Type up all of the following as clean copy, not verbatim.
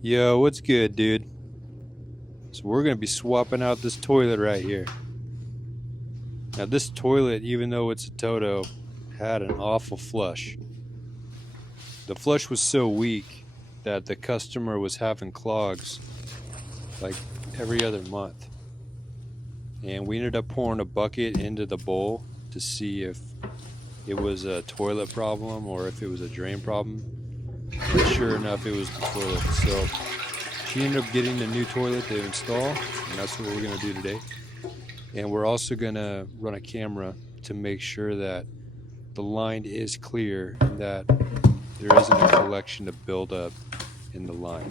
Yo, what's good, dude? So we're gonna be swapping out this toilet right here. Now this toilet, even though it's a Toto, had an awful flush. The flush was so weak that the customer was having clogs like every other month. And we ended up pouring a bucket into the bowl to see if it was a toilet problem or if it was a drain problem. But sure enough, it was the toilet. So she ended up getting a new toilet to install, and that's what we're gonna do today. And we're also gonna run a camera to make sure that the line is clear and that there isn't a collection of buildup in the line.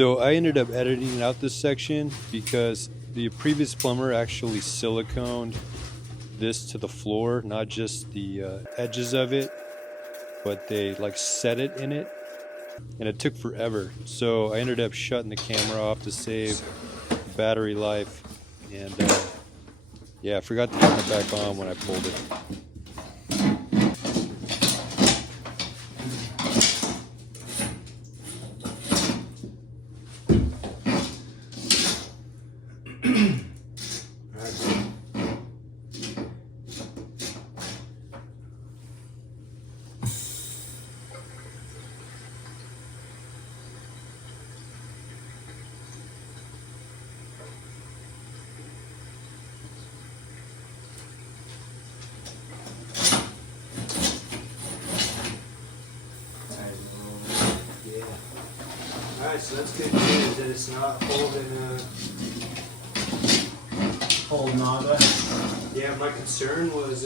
So I ended up editing out this section because the previous plumber actually siliconed this to the floor, not just the edges of it, but they like set it in it, and it took forever. So I ended up shutting the camera off to save battery life, and yeah, I forgot to turn it back on when I pulled it. Alright, so that's good news that it's not holding lava. Yeah, my concern was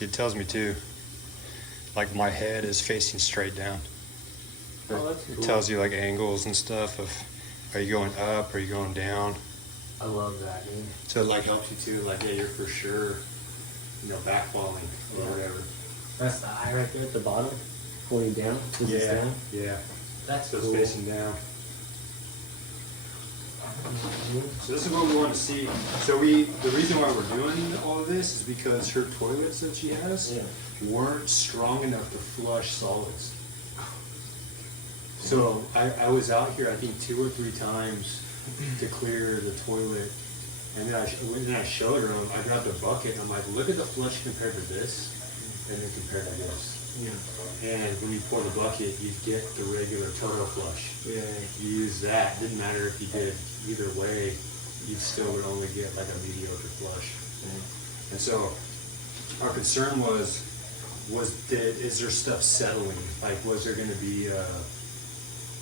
It tells me too, like my head is facing straight down. oh, that's cool. It tells you like angles and stuff of, are you going up, are you going down? I love that, dude. So it like helps you too, like yeah, you're for sure, back falling or whatever. That's the eye right there at the bottom, pointing down. This is down. Yeah. That's So cool. it's facing down. So this is what we want to see. So the reason why we're doing all of this is because her toilets that she has weren't strong enough to flush solids. So I was out here I think 2 or 3 times to clear the toilet, and then I showed her. I grabbed a bucket and I'm like, look at the flush compared to this, and then compared to this. Yeah. And when you pour the bucket, you get the regular Toto flush. Yeah. You use that. Didn't matter if you did either way, you still would only get like a mediocre flush. Yeah. And so our concern was is there stuff settling? Like, was there going to be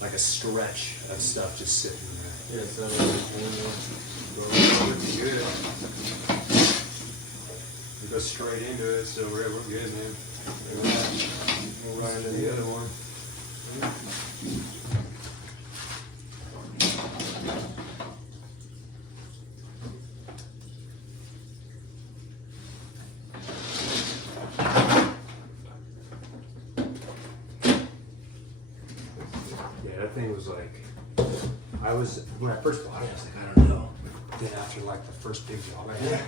like a stretch of stuff just sitting there? Yeah, so it's good. We go straight into it, so we're good, man. We'll run into the other one. Yeah, that thing was like, when I first bought it, I was like, I don't know. Then after like the first big job I had.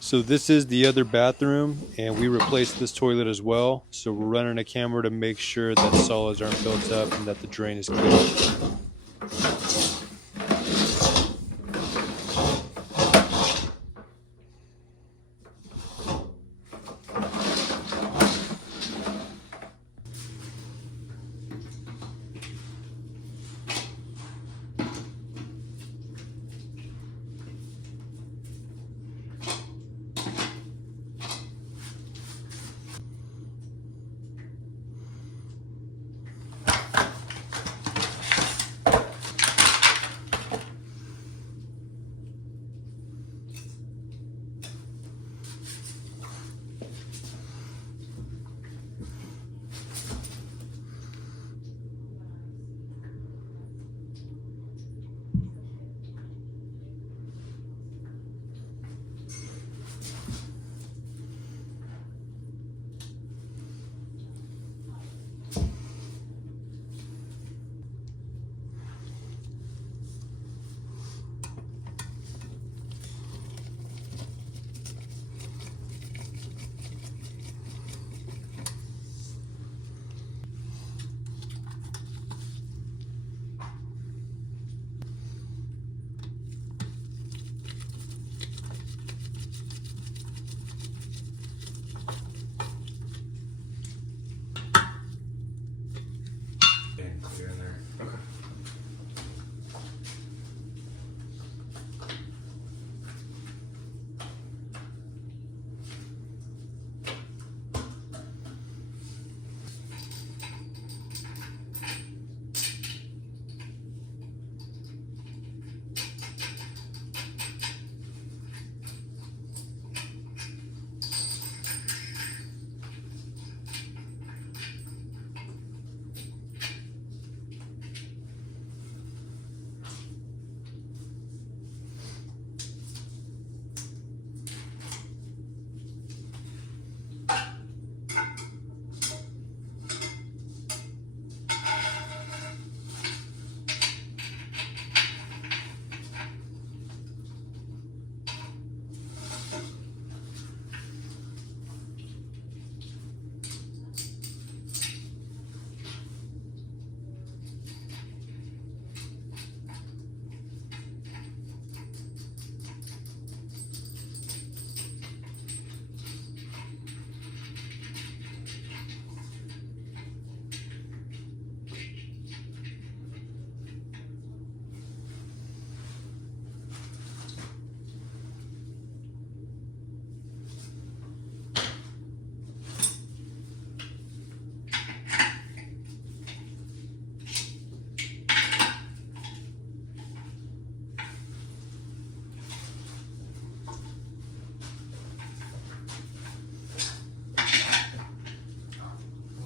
So this is the other bathroom, and we replaced this toilet as well. So we're running a camera to make sure that solids aren't built up and that the drain is clear. And clear in there. Okay.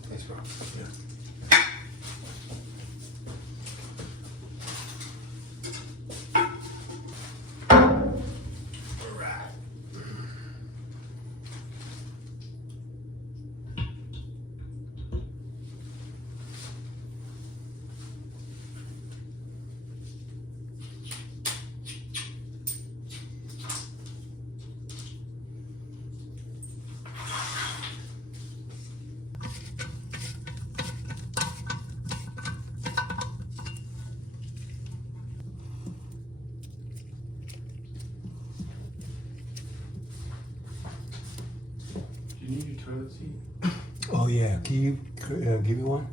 Thanks, bro. Yeah. Do you need your toilet seat? Oh yeah, can you give me one?